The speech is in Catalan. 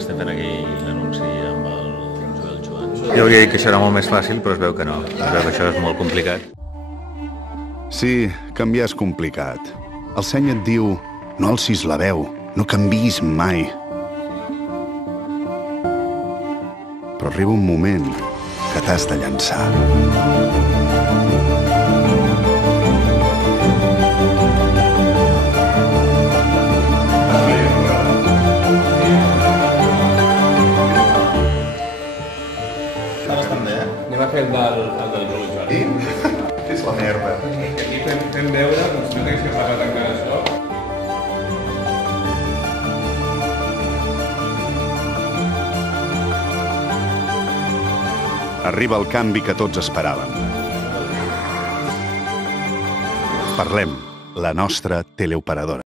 estem fent aquí l'anunci amb el Joan. Jo hauria dit que això era molt més fàcil, però es veu que no. Es veu que això és molt complicat. Sí, canviar és complicat. El seny et diu, no alcis la veu, no canviïs mai. Però arriba un moment que t'has de llançar. Anem a fer el del Juli Joan. És la merda. Aquí fem veure com si no hagués passat encara això. Arriba el canvi que tots esperàvem. Parlem, la nostra teleoperadora.